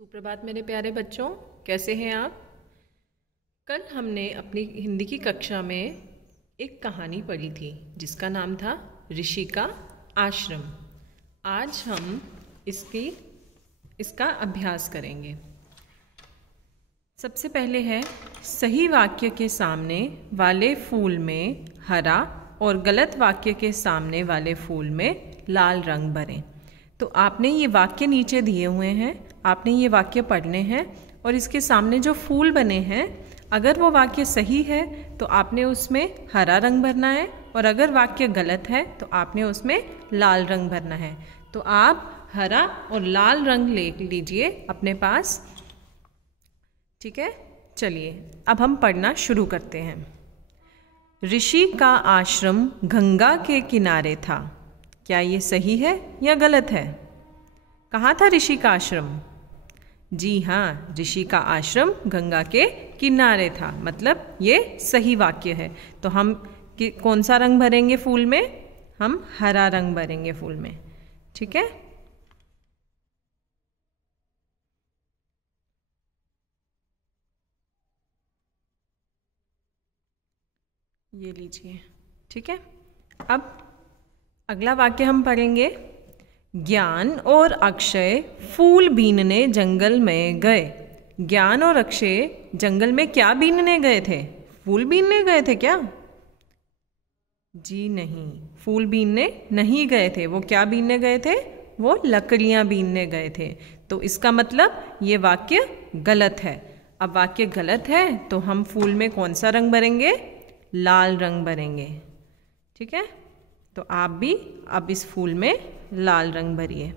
सुप्रभात मेरे प्यारे बच्चों, कैसे हैं आप। कल हमने अपनी हिंदी की कक्षा में एक कहानी पढ़ी थी जिसका नाम था ऋषि का आश्रम। आज हम इसका अभ्यास करेंगे। सबसे पहले है सही वाक्य के सामने वाले फूल में हरा और गलत वाक्य के सामने वाले फूल में लाल रंग भरें। तो आपने ये वाक्य नीचे दिए हुए हैं, आपने ये वाक्य पढ़ने हैं और इसके सामने जो फूल बने हैं, अगर वो वाक्य सही है तो आपने उसमें हरा रंग भरना है और अगर वाक्य गलत है तो आपने उसमें लाल रंग भरना है। तो आप हरा और लाल रंग ले लीजिए अपने पास। ठीक है, चलिए अब हम पढ़ना शुरू करते हैं। ऋषि का आश्रम गंगा के किनारे था। क्या ये सही है या गलत है? कहाँ था ऋषि का आश्रम? जी हाँ, ऋषि का आश्रम गंगा के किनारे था, मतलब ये सही वाक्य है। तो हम कौन सा रंग भरेंगे फूल में? हम हरा रंग भरेंगे फूल में। ठीक है, ये लीजिए। ठीक है, अब अगला वाक्य हम पढ़ेंगे। ज्ञान और अक्षय फूल बीनने जंगल में गए। ज्ञान और अक्षय जंगल में क्या बीनने गए थे? फूल बीनने गए थे क्या? जी नहीं, फूल बीनने नहीं गए थे। वो क्या बीनने गए थे? वो लकड़ियां बीनने गए थे। तो इसका मतलब ये वाक्य गलत है। अब वाक्य गलत है तो हम फूल में कौन सा रंग भरेंगे? लाल रंग भरेंगे। ठीक है, तो आप भी अब इस फूल में लाल रंग भरिए।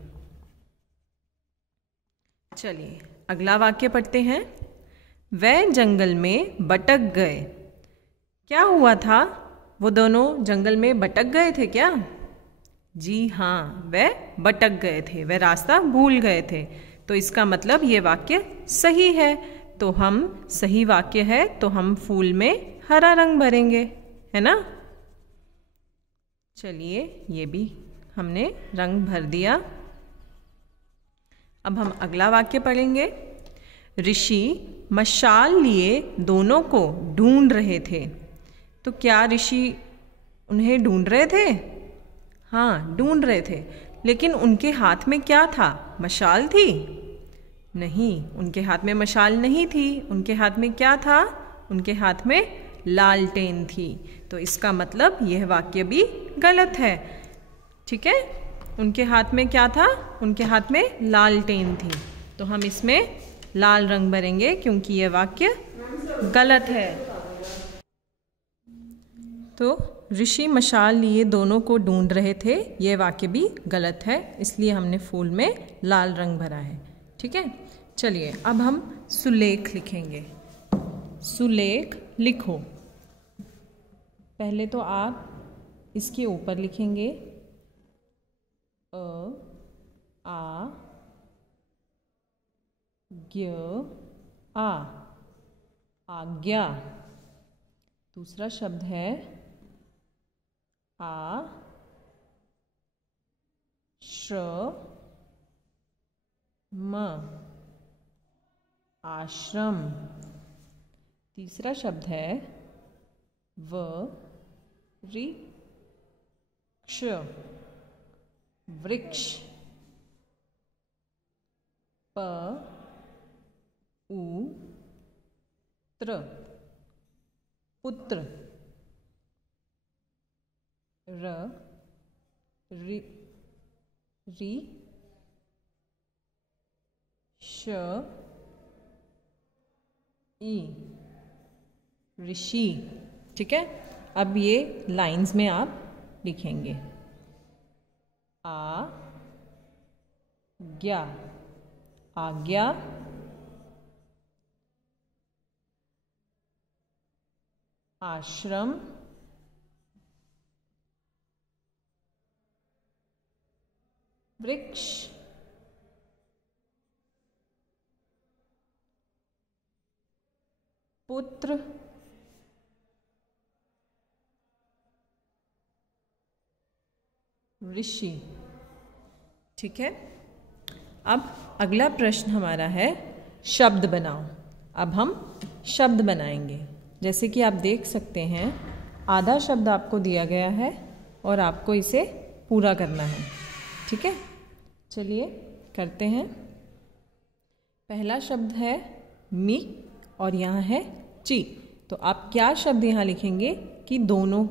चलिए अगला वाक्य पढ़ते हैं। वह जंगल में भटक गए। क्या हुआ था? वो दोनों जंगल में भटक गए थे क्या? जी हाँ, वह भटक गए थे, वह रास्ता भूल गए थे। तो इसका मतलब ये वाक्य सही है। तो हम सही वाक्य है तो हम फूल में हरा रंग भरेंगे, है ना। चलिए ये भी हमने रंग भर दिया। अब हम अगला वाक्य पढ़ेंगे। ऋषि मशाल लिए दोनों को ढूंढ रहे थे। तो क्या ऋषि उन्हें ढूंढ रहे थे? हाँ, ढूंढ रहे थे, लेकिन उनके हाथ में क्या था? मशाल थी? नहीं, उनके हाथ में मशाल नहीं थी। उनके हाथ में क्या था? उनके हाथ में लालटेन थी। तो इसका मतलब यह वाक्य भी गलत है। ठीक है, उनके हाथ में क्या था? उनके हाथ में लालटेन थी। तो हम इसमें लाल रंग भरेंगे क्योंकि यह वाक्य गलत है। तो ऋषि मशाल लिए दोनों को ढूंढ रहे थे, यह वाक्य भी गलत है, इसलिए हमने फूल में लाल रंग भरा है। ठीक है, चलिए अब हम सुलेख लिखेंगे। सुलेख लिखो। पहले तो आप इसके ऊपर लिखेंगे आ ज्ञ आ, आज्ञा। दूसरा शब्द है आ श्र म, आश्रम। तीसरा शब्द है वृक्ष, वृक्ष। पुत्र, पुत्र। ऋ श ई, ऋषि। ठीक है, अब ये लाइंस में आप लिखेंगे। आज्ञा, आज्ञा। आश्रम, वृक्ष, पुत्र, ऋषि। ठीक है, अब अगला प्रश्न हमारा है शब्द बनाओ। अब हम शब्द बनाएंगे। जैसे कि आप देख सकते हैं आधा शब्द आपको दिया गया है और आपको इसे पूरा करना है। ठीक है, चलिए करते हैं। पहला शब्द है मी और यहाँ है ची। तो आप क्या शब्द यहाँ लिखेंगे कि दोनों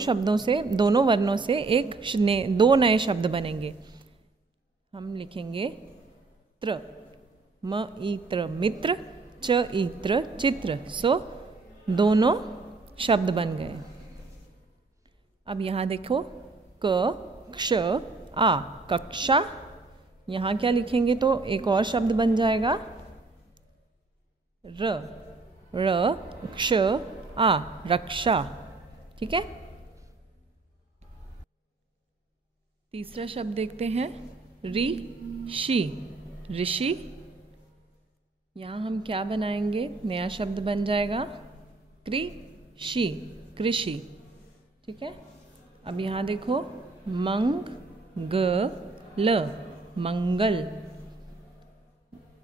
शब्दों से, दोनों वर्णों से दो नए शब्द बनेंगे। हम लिखेंगे त्र, म इत्र मित्र, च इत्र चित्र। सो दोनों शब्द बन गए। अब यहाँ देखो क क्ष आ, कक्षा। यहाँ क्या लिखेंगे तो एक और शब्द बन जाएगा र, र क्ष आ, रक्षा। ठीक है, तीसरा शब्द देखते हैं ऋ षि, ऋषि। यहाँ हम क्या बनाएंगे, नया शब्द बन जाएगा कृषि, कृषि। ठीक है, अब यहाँ देखो मंगल, मंगल।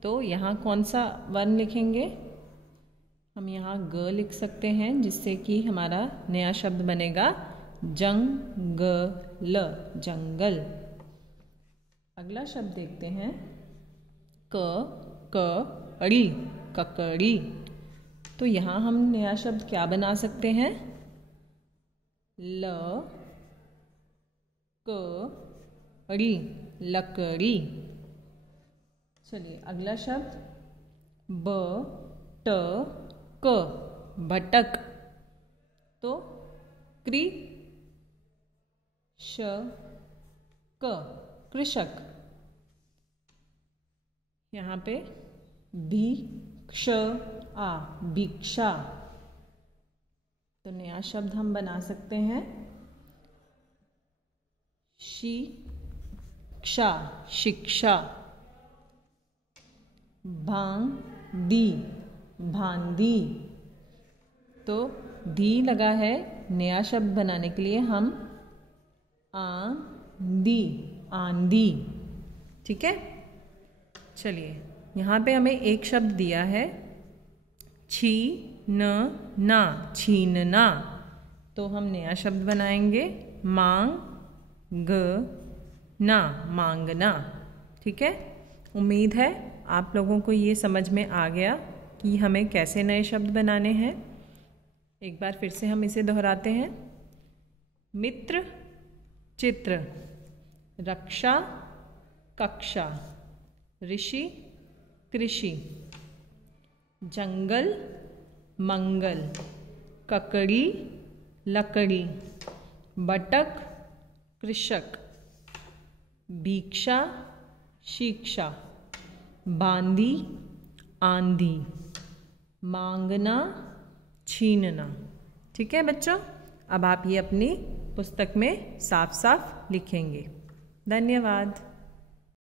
तो यहाँ कौन सा वर्ण लिखेंगे, हम यहाँ ग लिख सकते हैं जिससे कि हमारा नया शब्द बनेगा जंगल, जंगल। अगला शब्द देखते हैं ककड़ी, ककड़ी। तो यहाँ हम नया शब्द क्या बना सकते हैं, लकड़ी, लकड़ी। चलिए अगला शब्द बटक, भटक। तो कृषक, कृषक। यहाँ पे भिक्षा, भिक्षा। तो नया शब्द हम बना सकते हैं शिक्षा, शिक्षा। भांदी, भांदी। तो दी लगा है, नया शब्द बनाने के लिए हम आंधी, आंधी। ठीक है, चलिए यहाँ पे हमें एक शब्द दिया है छीनना, छीनना। तो हम नया शब्द बनाएंगे मांगना, मांगना। ठीक है, उम्मीद है आप लोगों को ये समझ में आ गया कि हमें कैसे नए शब्द बनाने हैं। एक बार फिर से हम इसे दोहराते हैं। मित्र, चित्र। रक्षा, कक्षा। ऋषि, कृषि। जंगल, मंगल। ककड़ी, लकड़ी। बटक, कृषक। भिक्षा, शिक्षा। बांदी, आंधी। मांगना, छीनना। ठीक है बच्चों, अब आप ये अपनी पुस्तक में साफ साफ लिखेंगे। धन्यवाद।